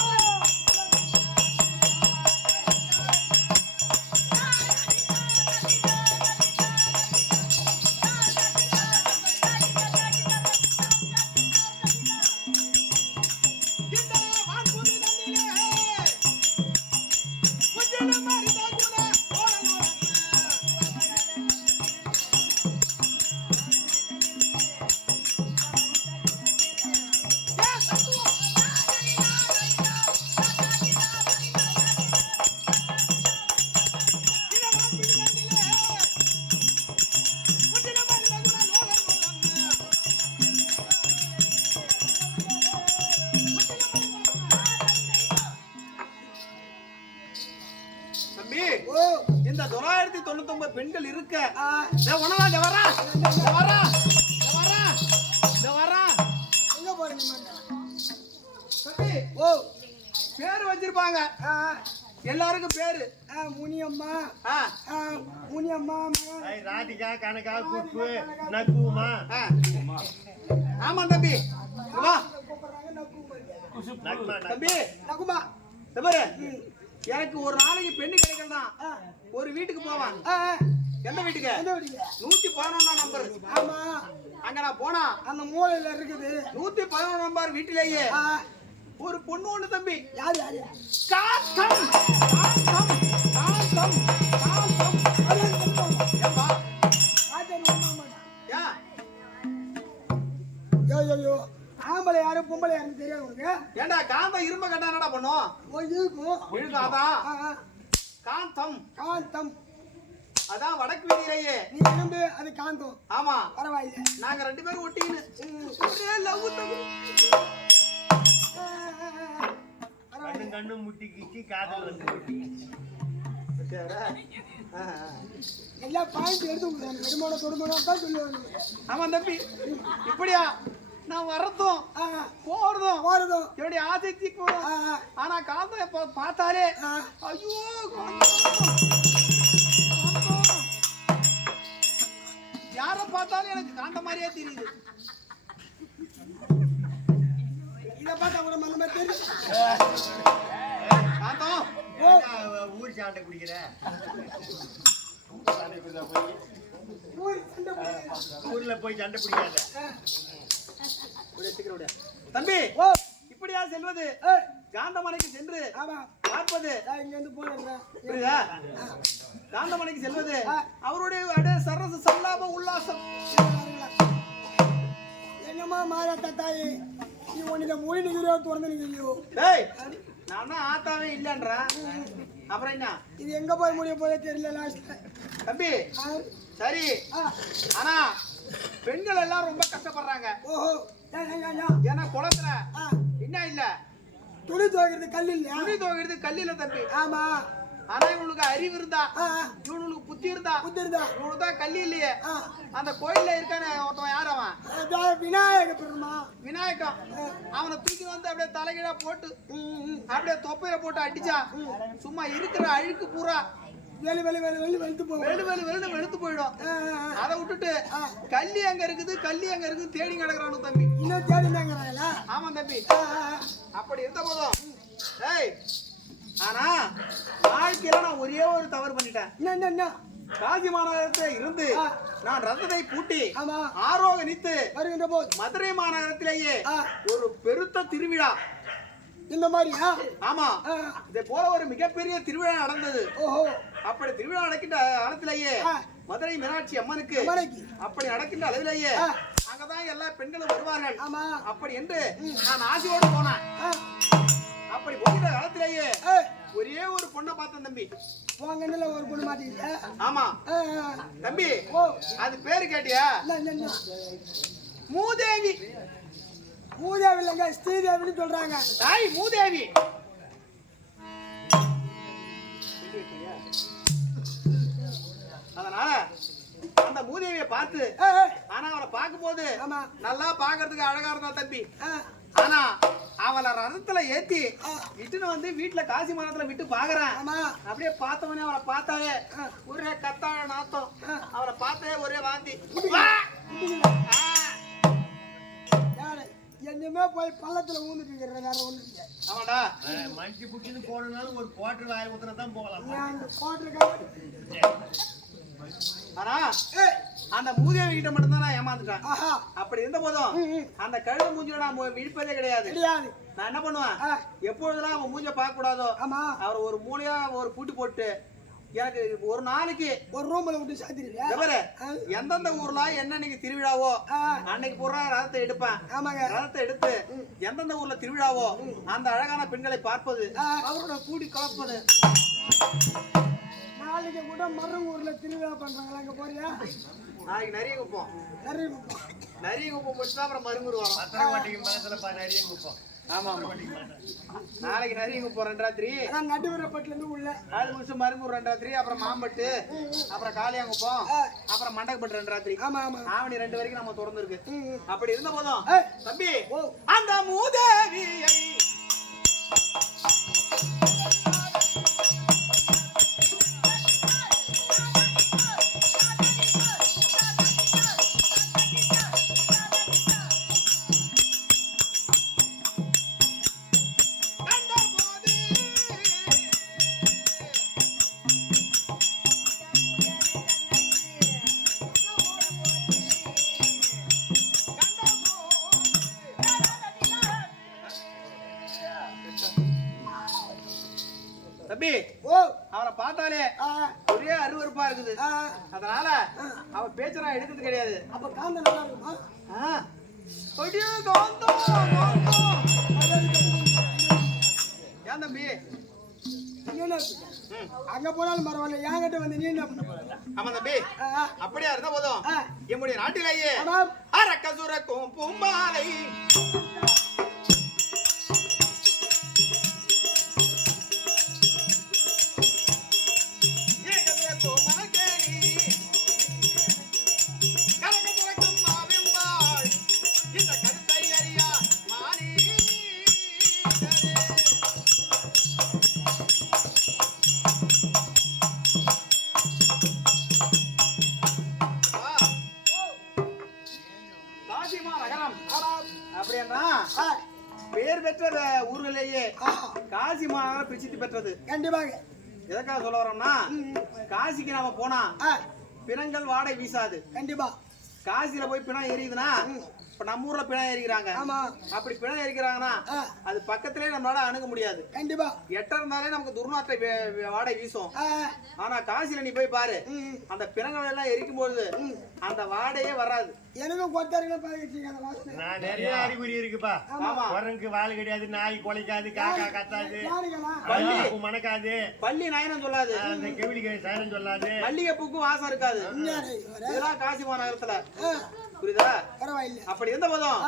இந்த 999 பெண்கள் இருக்க உணவாங்க வரா எங்க போறீங்க ஓ பேரு வச்சிருப்பாங்க எல்லாருக்கும் பேரு முனியம்மா ராதிகா கனகா குப்பு நக்குமா ஆமா தம்பி வா தம்பி நக்குமா தம்பி எனக்கு ஒரு நாளைக்கு பெண்ணு கிடைக்கலாம் ஒரு வீட்டுக்கு போவான் எந்த வீட்டுக்கு 111 நம்பர் ஆமா அங்க நான் போனா அந்த மூலையில இருக்குது 111 நம்பர் வீட்டிலேயே ஒரு பொண்ணு ஒண்ணு தம்பி யாரு காந்தம் காந்தம் காந்தம் காந்தம் ஏப்பா யோ ஆம்பளை யாரு பொம்பளை யாருன்னு தெரியாது உனக்கு ஏண்டா காந்தம் இரும்ப கட்டா என்னடா பண்ணும் இழுக்கும் அதான் காந்தம் காந்தம் அதான் வடக்கு வீதியிலேயே நீ இரும்பு அது காந்தம் ஆமா பரவாயில்ல நாங்க 2 பேரும் ஒட்டிக்கின்னு லவ் தம்பி கண்ணு முட்டிக்கிச்சு காதல் வந்து எல்லா பாயிண்ட் எடுத்து நெடுமோட தொடுமோட தான் சொல்லுவாங்க ஆமா தம்பி இப்படியா நான் வரதும் போறதும் என்னுடைய ஆசைக்கும் ஆனா காந்தம் பார்த்தாலே ஐயோ யார பார்த்தாலும் எனக்கு காந்த மாதிரியே தெரியுது இத பார்த்தா கூட மன மாதிரி தெரியுது காந்தம் ஊர் சாண்டை குடிக்கிற ஊர்ல போய் சண்டை பிடிக்காத தம்பி இப்படியா செல்வது காந்தமலைக்கு சென்று பார்ப்பது இங்க இருந்து போறேன் புரியுதா காந்தமலைக்கு செல்வது அவருடைய சரச சல்லாப உல்லாசம் என்னமா மாறாட்ட தாயி நீ உன்னிட மொழி நிகழ்ச்சியா திறந்து நிகழ்ச்சியோ நான் தான் ஆத்தாவே இல்லன்றேன் அப்புறம் என்ன இது எங்க போய் முடிய போதே தெரியல லாஸ்ட் தம்பி சரி ஆனா பெண்கள் எல்லாம் ரொம்ப கஷ்டப்படுறாங்க ஓஹோ ஏன்னா குளத்துல என்ன இல்ல துணி துவைக்கிறது கல் இல்ல துணி துவைக்கிறது கல்லில தம்பி ஆமா ஆனா இவனுக்கு அறிவு இருந்தா இவனுக்கு புத்தி இருந்தா இவனுக்கு தான் கல்லி இல்லையே அந்த கோயில்ல இருக்கானே ஒருத்தவன் யார் அவன் விநாயக பெருமா விநாயகம் அவனை தூக்கி வந்து அப்படியே தலைகீழா போட்டு அப்படியே தொப்பையில போட்டு அடிச்சா சும்மா இருக்கிற அழுக்கு பூரா வெளுத்து போயிடும் அதை விட்டுட்டு கல்லி அங்க இருக்குது தேடி கிடக்குறானு தம்பி ஆமா தம்பி அப்படி இருந்த போதும் ஆனா வாழ்க்கையில நான் ஒரே ஒரு தவறு பண்ணிட்டேன் காசி மாநகரத்தில் இருந்து நான் ரதத்தை பூட்டி ஆரோகணித்து வருகின்ற போது மதுரை மாநகரத்திலேயே ஒரு பெருத்த திருவிழா இந்த மாதிரி ஆமா இதே போல ஒரு மிகப்பெரிய திருவிழா நடந்தது அப்படி திருவிழா நடக்கின்ற காலத்திலேயே மதுரை மீனாட்சி அம்மனுக்கு அப்படி நடக்கின்ற அளவிலேயே அங்க தான் எல்லா பெண்களும் வருவார்கள். ஆமா. அப்படி என்று நான் ஆசையோடு போனேன். அப்படி போகிற காலத்திலேயே ஒரே ஒரு பொண்ணை பார்த்தேன் தம்பி. உன் கண்ணுல ஒரு பொண்ணு மாட்டீங்க. ஆமா தம்பி. அது பேரு கேட்டியா? மூதேவி. மூதேவி இல்லைங்க, ஸ்ரீதேவின்னு சொல்றாங்க. தாய் மூதேவி. அதனால அந்த மூதேவியை பார்த்து, ஆனா அவளை பார்க்கும் போது நல்லா பாக்குறதுக்கு அழகா இருந்தா தம்பி. ஆனா அவளை ரதத்துல ஏத்தி இட்டுன்னு வந்து வீட்டுல காசி மரத்துல விட்டு பாக்குறேன். அப்படியே பார்த்தவனே அவளை பார்த்தாலே ஒரே கத்தாழ நாத்தம். அவளை பார்த்தே ஒரே வாந்தி. என்னமே போய் பள்ளத்துல ஊந்துட்டு வேற ஒண்ணு. ஆமாடா, மஞ்சள் புட்டின்னு போனாலும் ஒரு குவார்டர் வாய் ஊத்துனா தான் போகலாம். ஆனா அந்த மூதேவி கிட்ட மட்டும் தான் நான் ஏமாந்துட்டேன். அப்படி இருந்த போதும் அந்த கழுத மூஞ்சில நான் விழிப்பதே கிடையாது. நான் என்ன பண்ணுவேன், எப்பொழுதெல்லாம் அவன் மூஞ்ச பார்க்க கூடாதோ அவர் ஒரு மூலையா ஒரு பூட்டி போட்டு எனக்கு ஒரு நாளைக்கு ஒரு ரூம்ல விட்டு சாத்திருக்கேன். எந்தெந்த ஊர்ல என்னன்னைக்கு திருவிழாவோ அன்னைக்கு பூரா ரதத்தை எடுப்பேன். ரதத்தை எடுத்து எந்தெந்த ஊர்ல திருவிழாவோ அந்த அழகான பெண்களை பார்ப்பது, அவரோட கூடி கலப்பது. நாளைக்கு கூட மரம் ஊர்ல திருவிழா பண்றாங்களா, அங்க போறியா? நாளைக்கு நிறைய குப்போம். நிறைய குப்பம் போட்டு அப்புறம் மருங்கூர் வரும். நிறைய குப்பம். ஆமா நாளைக்கு நிறைய குப்போம் 2 ராத்திரி. நடுவரப்பட்டுல இருந்து உள்ள அது முடிச்சு மருங்கூர் 2 ராத்திரி, அப்புறம் மாம்பட்டு, அப்புறம் காளியாங்குப்பம், அப்புறம் மண்டகப்பட்டு 2 ராத்திரி. ஆவணி 2 வரைக்கும் நம்ம தொடர்ந்து இருக்கு. அப்படி இருந்த போதும் தம்பி அந்த மூதேவியை தம்பி அவரை பார்த்தாலே ஒரே அருவருப்பா இருக்குது. அதனால அவ பேச்ச நான் எடுக்கிறது கிடையாது. அப்ப காந்த நல்லா இருக்குமா? ஏன் தம்பி அங்க போனாலும் பரவாயில்ல, என்கிட்ட வந்து நீ என்ன பண்ண போற? ஆமா தம்பி, அப்படியா இருந்தா போதும். என்னுடைய நாட்டிலேயே அரக்க சுரக்கும் பூமாலை பேர் பெற்ற ஊர்களிலேயே காசி மாநகரம் பிரசித்தி பெற்றது. கண்டிப்பாக. எதற்காக சொல்ல வரோம்னா, காசிக்கு நாம போனா பிணங்கள் வாடை வீசாது. கண்டிப்பா. காசியில போய் பிணம் எரியுதுன்னா, இப்ப நம்ம ஊர்ல பிணம் எரிக்கிறாங்க. அப்படி பிணம் எரிக்கிறாங்கன்னா அது பக்கத்திலே நம்மளால அணுக முடியாது. கண்டிப்பா. எட்ட இருந்தாலே நமக்கு துர்நாற்றை வாடை வீசும். ஆனா காசியில நீ போய் பாரு, அந்த பிணங்கள் எல்லாம் எரிக்கும் போது அந்த வாடையே வராது. எனக்கும் கொட்டாரிகள் நிறைய அறிகுறி இருக்குப்பா. குரங்கு வால் கிடையாது, நாய் குலைக்காது, காக்கா கத்தாது, மணக்காது, பள்ளி நயனம் சொல்லாது, அந்த கெவிலிக்கு சயனம் சொல்லாது, மல்லிகைப்பூக்கும் வாசம் இருக்காது. இதெல்லாம் காசி மாநகரத்துல. புரியுதா? பரவாயில்ல. அப்படி இருந்த போதும்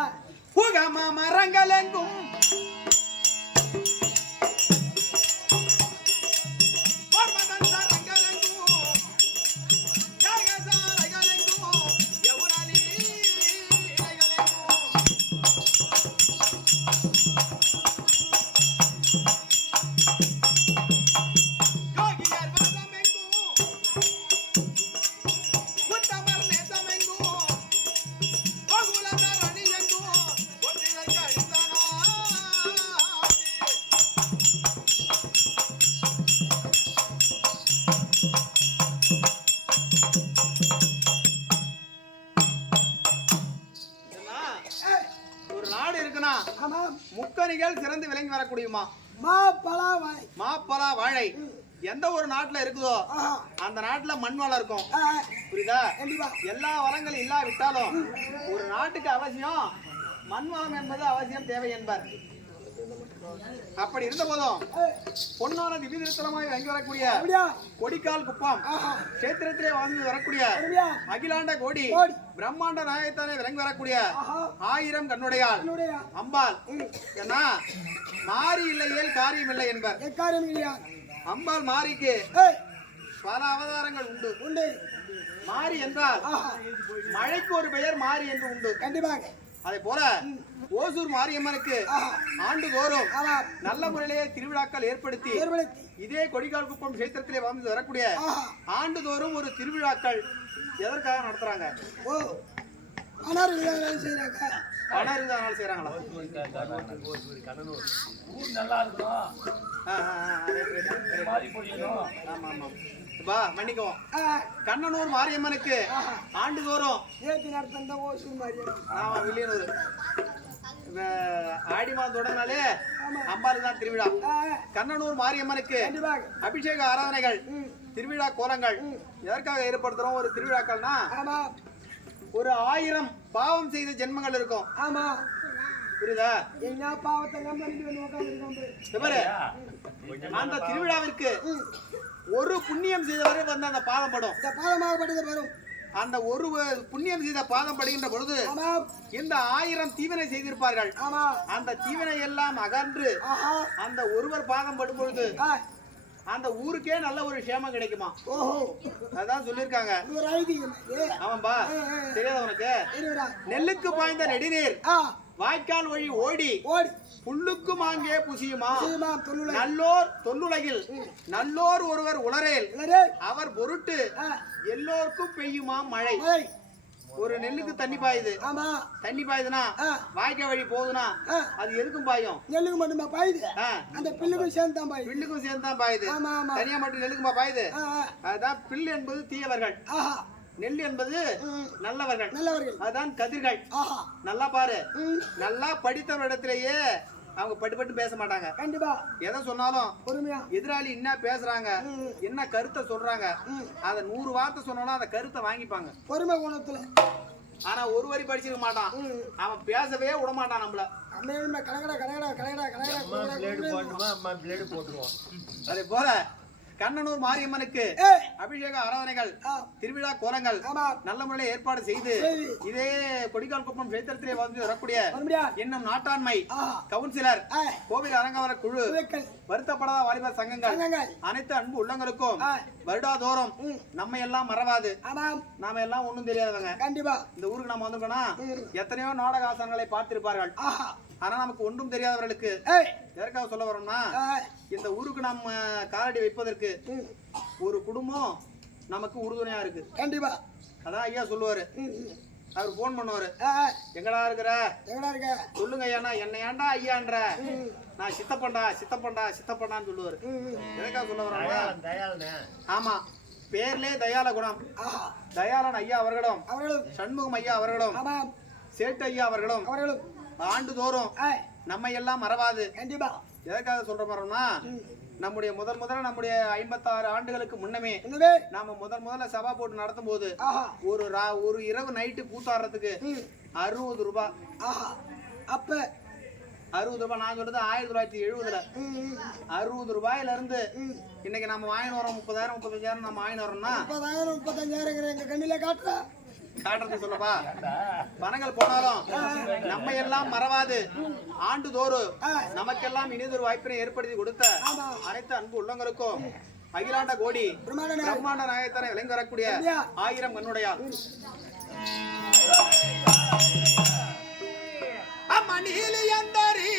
புகமா மரங்கள் எங்கும் முக்கணிகள் சிறந்து விளங்கி வரக்கூடியமா மாப்பலா வாழை. மாப்பலா வாழை எந்த ஒரு நாட்டுல இருக்குதோ அந்த நாட்டுல மண் வளம் இருக்கும். புரியுதா? எல்லா வளங்களும் இல்லாவிட்டாலும் ஒரு நாட்டுக்கு அவசியம் மண் வளம் என்பது அவசியம் தேவை என்பார். அப்படி இருந்த போதும் பொன்னான திவ்யதரிசனமாய் வாங்கி வரக்கூடிய கொடிக்கால் குப்பம் கஷேத்திரத்திலே வாங்கி வரக்கூடிய அகிலாண்ட கோடி பிரம்மாண்ட நாயகத்தானே விளங்கி வரக்கூடிய 1000 கண்ணுடையாள் அம்பாள். ஏன்னா மாறி இல்லையேல் காரியம் இல்லை என்பார். அம்பாள் மாரிக்கு பல அவதாரங்கள் உண்டு. மாரி என்றால் மழைக்கு ஒரு பெயர் மாரி என்று உண்டு. கண்டிப்பாக அதே போல ஓசூர் மாரியம்மனுக்கு ஆண்டுதோறும் நல்ல முறையிலே திருவிழாக்கள் ஏற்படுத்தி இதே கொடிக்கால் குப்பம் கஷேத்திரத்திலே வந்து வரக்கூடிய ஆண்டுதோறும் ஒரு திருவிழாக்கள் எதற்காக நடத்துறாங்க? பணம் இருந்தாலும் செய்யறாங்களா? மன்னிக்குவோம். கண்ணனூர் மாரியம்மனுக்கு ஆண்டுதோறும் வில்லியனூர் ஆடி மாதம் தொடங்கினாலே அம்பாள் தான் திருவிழா. கண்ணனூர் மாரியம்மனுக்கு அபிஷேக ஆராதனைகள் திருவிழா கோலங்கள் எதற்காக ஏற்படுத்துறோம்? ஒரு திருவிழாக்கள்னா ஒரு 1000 பாவம் செய்த ஜென்மங்கள் இருக்கும். ஆமா புரியுதா? என்ன பாவத்தை அந்த திருவிழாவிற்கு ஒரு புண்ணியம் செய்தவரை வந்து அந்த பாதம் படும். இந்த பாதமாகப்பட்டது வரும். அந்த ஒரு புண்ணியம் செய்த பாதம் படுகின்ற பொழுது இந்த 1000 தீவினை செய்திருப்பார்கள். அந்த தீவினை எல்லாம் அகன்று அந்த ஒருவர் பாதம் படும் பொழுது அந்த ஊருக்கே நல்ல ஒரு சேமம் கிடைக்குமா? அதான் சொல்லிருக்காங்க. ஆமாம்பா, தெரியாத உனக்கு? நெல்லுக்கு பாய்ந்த நெடுநீர் வாய்க்கால் வழி ஓடி புல்லுக்கும் அங்கே புசியுமா? நல்லோர் தொல்லுலகில் நல்லோர் ஒருவர் உளரேல் அவர் பொருட்டு எல்லோருக்கும் பெய்யுமா மழை. ஒரு நெல்லுக்கு தண்ணி பாயுது. ஆமா, தண்ணி பாயுதுன்னா வாய்க்கால் வழி போகுதுன்னா அது எதுக்கும் பாயும்? நெல்லுக்கு மட்டுமா பாயுது? அந்த பில்லுக்கும் சேர்ந்து தான் பாயுது. பில்லுக்கும் சேர்ந்து தான் பாயுது. தனியா மட்டும் நெல்லுக்குமா பாயுது? அதுதான் பில் என்பது தீயவர்கள், நெல் என்பது நல்லவர்கள். அதுதான் கதிர்கள். நல்லா பாரு, நல்லா படித்தவரிடத்திலேயே அவங்க பட்டு பேச மாட்டாங்க. கண்டிப்பா எதை சொன்னாலும் பொறுமையா எதிராளி என்ன பேசுறாங்க, என்ன கருத்தை சொல்றாங்க, அத 100 வார்த்தை சொன்னாலும் அந்த கருத்தை வாங்கிப்பாங்க பொறுமை குணத்துல. ஆனா ஒரு வரி படிச்சிருக்க மாட்டான், அவன் பேசவே விட மாட்டான் நம்மள. அதே போல கண்ணனூர் மாரியம்மனுக்கு அபிஷேக ஆராதனைகள் திருவிழா கோலங்கள் நல்ல முறையில் ஏற்பாடு செய்து இதே கொடிக்கால் குப்பம் கஷேத்திரத்திலே வந்து வரக்கூடிய இன்னும் நாட்டாண்மை கவுன்சிலர் கோவில் அரங்கவர குழு வருத்தப்படாத வாலிபர் சங்கங்கள் அனைத்து அன்பு உள்ளங்களுக்கும் வருடாதோறும் நம்ம எல்லாம் மறவாது. நாம எல்லாம் ஒண்ணும் தெரியாதவங்க. கண்டிப்பா இந்த ஊருக்கு நாம வந்திருக்கோம்னா எத்தனையோ நாடக ஆசனங்களை பார்த்திருப்பார்கள். ஆனா நமக்கு ஒன்றும் தெரியாதவர்களுக்கு எதற்காக சொல்ல வரோம்னா, இந்த ஊருக்கு நம்ம காலடி வைப்பதற்கு ஒரு குடும்பம் நமக்கு உறுதுணையா இருக்கு. கண்டிப்பா அதான் ஐயா சொல்லுவாரு. அவர் போன் பண்ணுவாரு, எங்கடா இருக்கிற சொல்லுங்க ஐயா. என்ன ஏன்டா ஐயான்ற? நான் சித்தப்பண்டான்னு சொல்லுவாரு. எதற்காக சொல்ல வரோம்னா, ஆமா பேர்லே தயால குணம் தயாளன் ஐயா அவர்களும் சண்முகம் ஐயா அவர்களும் சேட்டு ஐயா அவர்களும் ஆண்டுதோறும் நம்ம எல்லாம் மறவாது. கண்டிப்பா எதற்காக சொல்ற போறோம்னா, நம்முடைய முதல்ல நம்முடைய 56 ஆண்டுகளுக்கு முன்னமே நாம முதல்ல சபா போட்டு நடத்தும் போது ஒரு இரவு நைட்டு கூத்தாடுறதுக்கு 60 ரூபாய். அப்ப 60 ரூபாய். நான் சொல்றது 1970ல 60 ரூபாயில இருந்து இன்னைக்கு நம்ம வாங்கிட்டு வரோம் 30,000 35,000 நம்ம வாங்கிட்டு வரோம்னா 35,000 எங்க கண்ணில காட்டுறது சொல்லப்பா. பணங்கள் போனாலும் நம்ம எல்லாம் மறவாது. ஆண்டுதோறும் நமக்கெல்லாம் இனிதொரு வாய்ப்பினை ஏற்படுத்தி கொடுத்த அனைத்து அன்பு உள்ளங்களுக்கும் அகிலாண்ட கோடி பிரம்மாண்ட நாயகத்தானே விளங்கி வரக்கூடிய 1000 கண்ணுடையாள் மணியிலியந்தரி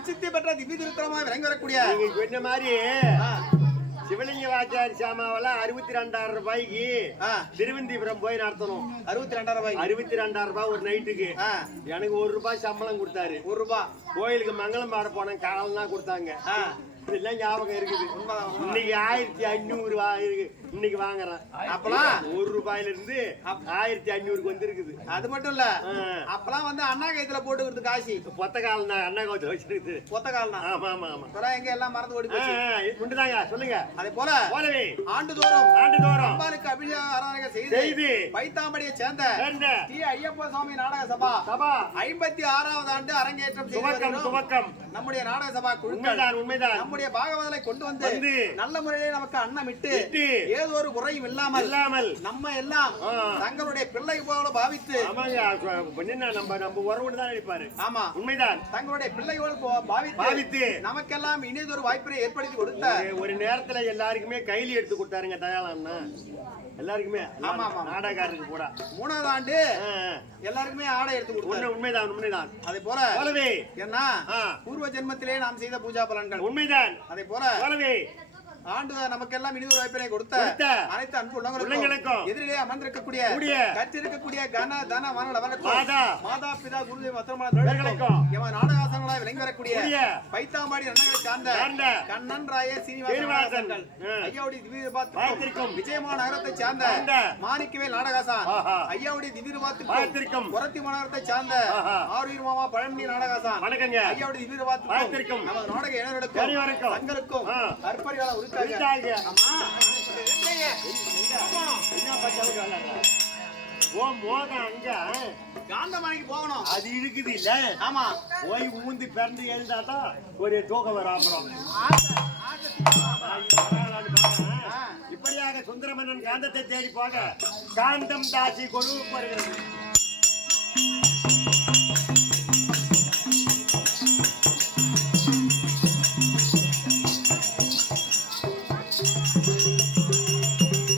பிரசித்தி பெற்ற திவ்ய திருத்தலமா விளங்கி வரக்கூடிய நீங்க சொன்ன மாதிரி சிவலிங்க வாச்சாரி சாமாவெல்லாம் 62,000 ரூபாய்க்கு திருவந்திபுரம் போய் நடத்தணும். 62,000 ரூபாய். 62,000 ரூபாய் ஒரு நைட்டுக்கு. எனக்கு 1 ரூபாய் சம்பளம் கொடுத்தாரு. 1 ரூபாய். கோயிலுக்கு மங்களம் பாட போனேன், காலம்னா கொடுத்தாங்க. இதெல்லாம் ஞாபகம் இருக்குது. இன்னைக்கு 1,500 இருக்கு. இன்னைக்கு வாங்குறேன். அப்பலாம் 1 ரூபாயில இருந்து 1,500க்கு வந்திருக்குது. அது மட்டும் இல்ல, அப்பலாம் வந்து அண்ணா கைத்துல போட்டுக்கிறது காசி. பொத்த காலம் தான் அண்ணா கைத்துல வச்சிருக்குது. பொத்த காலம் தான். ஆமா ஆமா ஆமா. இப்ப எங்க எல்லாம் மறந்து ஓடி போச்சு. உண்டுதாங்க, சொல்லுங்க. அதே போல போலவே ஆண்டுதோறும் அம்பாளுக்கு அபிஷேக ஆராதனை செய்து பைத்தாம்படியை சேர்ந்த டி ஐயப்ப சுவாமி நாடக சபா 56வது ஆண்டு அரங்கேற்றம் துவக்கம் நம்முடைய நாடக சபா குழுக்கள் உண்மைதான் நம்முடைய பாகவதலை கொண்டு வந்து நல்ல முறையிலே நமக்கு அன்னமிட்டு ஏதோ ஒரு குறையும் இல்லாமல் நம்ம எல்லாம் தங்களுடைய பிள்ளை போல பாவித்து நம்ம உறவு தான் நினைப்பாரு. ஆமா உண்மைதான். தங்களுடைய பிள்ளைகள் பாவித்து நமக்கெல்லாம் இனியதொரு வாய்ப்பினை ஏற்படுத்தி கொடுத்த ஒரு நேரத்துல எல்லாருக்குமே கைலி எடுத்து கொடுத்தாருங்க தயாளன்னா. எல்லாருக்குமே நாடகாருக்கு கூட 3வது ஆண்டு எல்லாருக்குமே ஆடை எடுத்து கொடுத்தாரு. உண்மைதான். அதே போல என்ன பூர்வ ஜென்மத்திலே நாம் செய்த பூஜா பலன்கள் உண்மைதான். அதே போல ஆண்டு நமக்கெல்லாம் இனிதொரு வாய்ப்பினை கொடுத்த அனைத்து அன்பு உள்ளங்களுக்கும் எதிரிலே அமர்ந்திருக்கக்கூடிய கற்றிருக்கக்கூடிய கன தன மாதா பிதா குருதேவ அத்தரமானவர்களுக்கும் நாடகாசங்களாய் விளங்கி வரக்கூடிய பைத்தாம்பாடி அண்ணங்களை சார்ந்த கண்ணன் ராய சீனிவாசன் ஐயாவுடைய திவ்ய பார்த்திருக்கும் விஜயமா நகரத்தை சார்ந்த மாணிக்கவேல் நாடகாசான் ஐயாவுடைய திவ்ய பார்த்திருக்கும் புரத்தி மாநகரத்தை சார்ந்த ஆரூர் மாமா பழனி நாடகாசான் ஐயாவுடைய திவ்ய பார்த்திருக்கும் நமது நாடக இளைஞர்களுக்கும் தங்களுக்கும் அற்பரிகால காந்தமலைக்கு போகணும். அது இருக்குது இல்ல? ஆமா. போய் ஊந்து பிறந்து எழுந்தாதான் ஒரு தூக்கம் வர. அப்புறம் இப்படியாக சுந்தரமன்னன் காந்தத்தை தேடி போக காந்தம் தாசி கொழுவு வருகிறது.